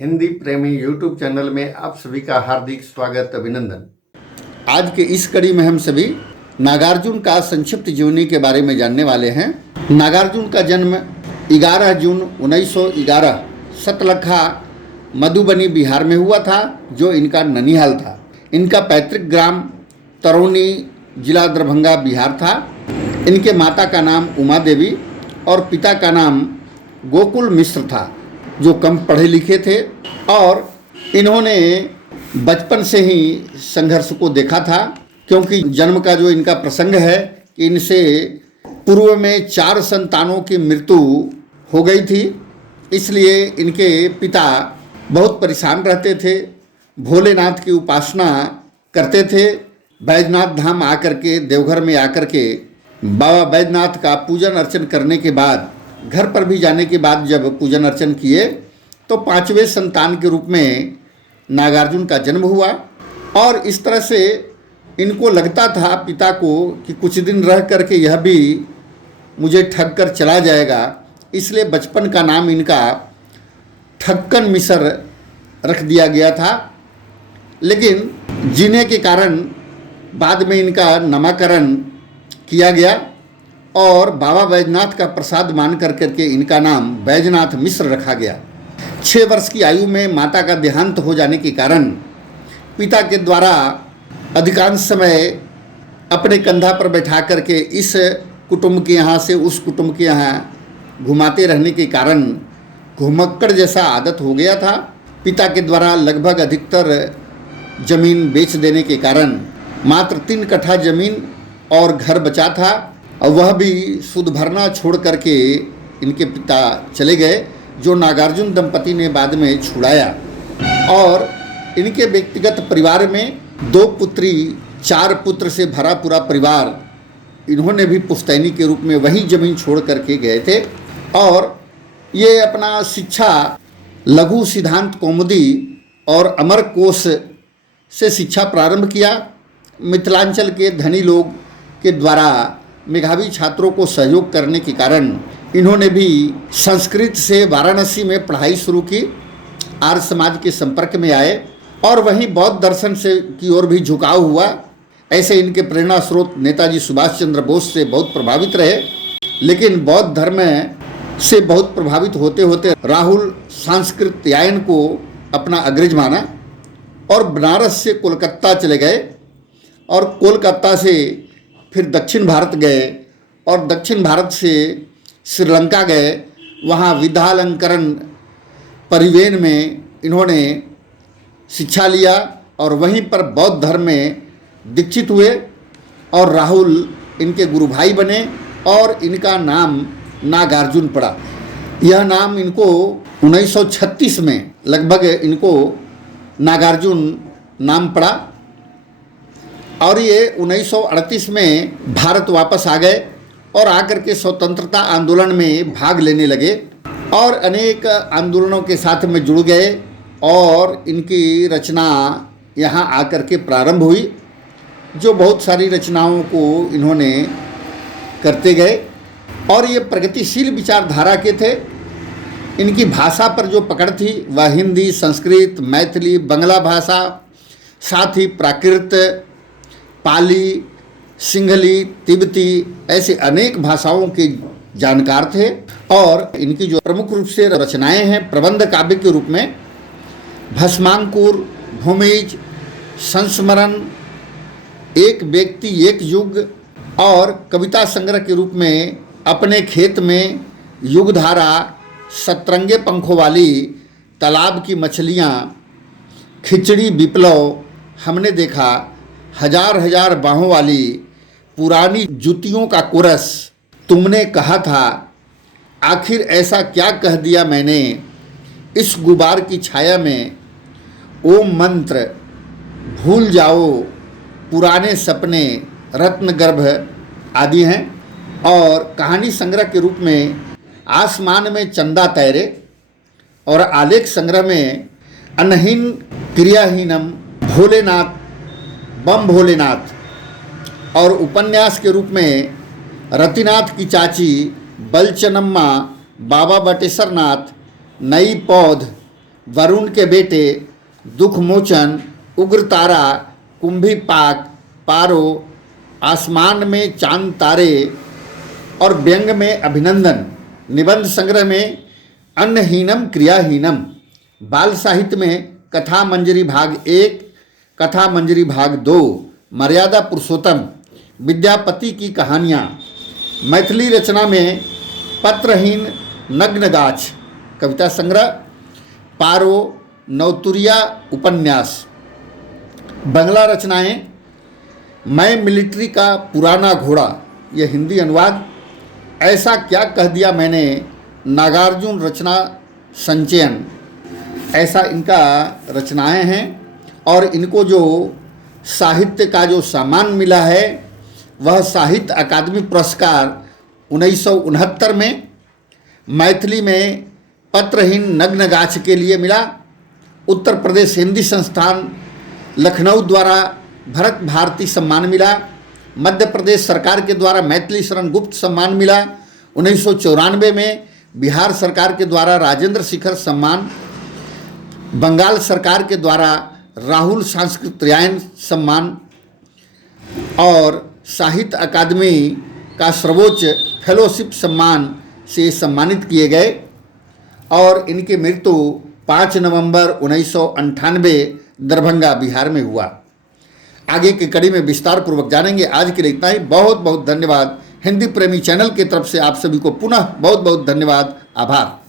हिंदी प्रेमी YouTube channel में आप सभी का हार्दिक स्वागत अभिनंदन। आज के इस कड़ी में हम सभी नागार्जुन का संक्षिप्त जीवनी के बारे में जानने वाले हैं। नागार्जुन का जन्म 11 जून 1911 सतलखा मधुबनी बिहार में हुआ था, जो इनका ननिहाल था। इनका पैतृक ग्राम तरौनी जिला दरभंगा बिहार था। इनके माता का नाम उमा देवी और पिता का नाम गोकुल मिश्र था, जो कम पढ़े लिखे थे और इन्होंने बचपन से ही संघर्ष को देखा था, क्योंकि जन्म का जो इनका प्रसंग है कि इनसे पूर्व में 4 संतानों की मृत्यु हो गई थी। इसलिए इनके पिता बहुत परेशान रहते थे, भोलेनाथ की उपासना करते थे। बैजनाथ धाम आकर के, देवघर में आकर के बाबा बैजनाथ का पूजन अर्चन करने के बाद, घर पर भी जाने के बाद जब पूजन अर्चन किए तो 5वें संतान के रूप में नागार्जुन का जन्म हुआ। और इस तरह से इनको लगता था पिता को कि कुछ दिन रह करके यह भी मुझे ठग कर चला जाएगा। इसलिए बचपन का नाम इनका ठक्कन मिश्र रख दिया गया था। लेकिन जीने के कारण बाद में इनका नामकरण किया गया और बाबा बैजनाथ का प्रसाद मान कर करके इनका नाम बैजनाथ मिश्र रखा गया। 6 वर्ष की आयु में माता का देहांत हो जाने के कारण पिता के द्वारा अधिकांश समय अपने कंधा पर बैठा करके इस कुटुंब के यहाँ से उस कुटुंब के यहाँ घुमाते रहने के कारण घुमक्कड़ जैसा आदत हो गया था। पिता के द्वारा लगभग अधिकतर जमीन बेच देने के कारण मात्र 3 कट्ठा जमीन और घर बचा था, और वह भी सूद भरना छोड़ करके इनके पिता चले गए, जो नागार्जुन दंपति ने बाद में छुड़ाया। और इनके व्यक्तिगत परिवार में 2 पुत्री 4 पुत्र से भरा पूरा परिवार, इन्होंने भी पुश्तैनी के रूप में वही जमीन छोड़ करके गए थे। और ये अपना शिक्षा लघु सिद्धांत कौमुदी और अमर कोश से शिक्षा प्रारंभ किया। मिथिलांचल के धनी लोग के द्वारा मेधावी छात्रों को सहयोग करने के कारण इन्होंने भी संस्कृत से वाराणसी में पढ़ाई शुरू की। आर्य समाज के संपर्क में आए और वहीं बौद्ध दर्शन से की ओर भी झुकाव हुआ। ऐसे इनके प्रेरणा स्रोत नेताजी सुभाष चंद्र बोस से बहुत प्रभावित रहे, लेकिन बौद्ध धर्म से बहुत प्रभावित होते होते राहुल सांस्कृत्यायन को अपना अग्रज माना और बनारस से कोलकाता चले गए और कोलकाता से फिर दक्षिण भारत गए और दक्षिण भारत से श्रीलंका गए। वहाँ विद्यालंकरण परिवेन में इन्होंने शिक्षा लिया और वहीं पर बौद्ध धर्म में दीक्षित हुए और राहुल इनके गुरु भाई बने और इनका नाम नागार्जुन पड़ा। यह नाम इनको 1936 में लगभग इनको नागार्जुन नाम पड़ा और ये 1938 में भारत वापस आ गए और आकर के स्वतंत्रता आंदोलन में भाग लेने लगे और अनेक आंदोलनों के साथ में जुड़ गए और इनकी रचना यहाँ आकर के प्रारंभ हुई, जो बहुत सारी रचनाओं को इन्होंने करते गए और ये प्रगतिशील विचारधारा के थे। इनकी भाषा पर जो पकड़ थी वह हिंदी, संस्कृत, मैथिली, बंगला भाषा, साथ ही प्राकृत, पाली, सिंहली, तिब्बती, ऐसे अनेक भाषाओं के जानकार थे। और इनकी जो प्रमुख रूप से रचनाएं हैं प्रबंध काव्य के रूप में भस्मांकुर, भूमिज, संस्मरण, एक व्यक्ति एक युग और कविता संग्रह के रूप में अपने खेत में, युगधारा, सतरंगे पंखों वाली, तालाब की मछलियाँ, खिचड़ी, विप्लव, हमने देखा, हजार हजार बाहों वाली, पुरानी जूतियों का कोरस, तुमने कहा था, आखिर ऐसा क्या कह दिया मैंने, इस गुबार की छाया में, ओम मंत्र, भूल जाओ, पुराने सपने, रत्नगर्भ आदि हैं। और कहानी संग्रह के रूप में आसमान में चंदा तैरे और आलेख संग्रह में अनहीन क्रियाहीनम, भोलेनाथ, बम भोलेनाथ और उपन्यास के रूप में रतिनाथ की चाची, बलचनम्मा, बाबा बटेश्वर नाथ, नई पौध, वरुण के बेटे, दुख मोचन, उग्र तारा, कुंभी पाक, पारो, आसमान में चांद तारे और व्यंग में अभिनंदन। निबंध संग्रह में अन्नहीनम क्रियाहीनम। बाल साहित्य में कथा मंजरी भाग 1, कथा मंजरी भाग 2, मर्यादा पुरुषोत्तम, विद्यापति की कहानियाँ। मैथिली रचना में पत्रहीन नग्न गाछ कविता संग्रह, पारो, नवतुरिया उपन्यास। बंगला रचनाएं, मैं मिलिट्री का पुराना घोड़ा, यह हिंदी अनुवाद। ऐसा क्या कह दिया मैंने, नागार्जुन रचना संचयन। ऐसा इनका रचनाएं हैं और इनको जो साहित्य का जो सम्मान मिला है वह साहित्य अकादमी पुरस्कार 1969 में मैथिली में पत्रहीन नग्न गाछ के लिए मिला। उत्तर प्रदेश हिंदी संस्थान लखनऊ द्वारा भरत भारती सम्मान मिला। मध्य प्रदेश सरकार के द्वारा मैथिली शरण गुप्त सम्मान मिला। 1994 में बिहार सरकार के द्वारा राजेंद्र शिखर सम्मान, बंगाल सरकार के द्वारा राहुल सांस्कृत्यायन सम्मान और साहित्य अकादमी का सर्वोच्च फेलोशिप सम्मान से सम्मानित किए गए और इनकी मृत्यु 5 नवंबर 1998 दरभंगा बिहार में हुआ। आगे की कड़ी में विस्तार पूर्वक जानेंगे। आज के लिए इतना ही। बहुत बहुत धन्यवाद। हिंदी प्रेमी चैनल की तरफ से आप सभी को पुनः बहुत बहुत धन्यवाद, आभार।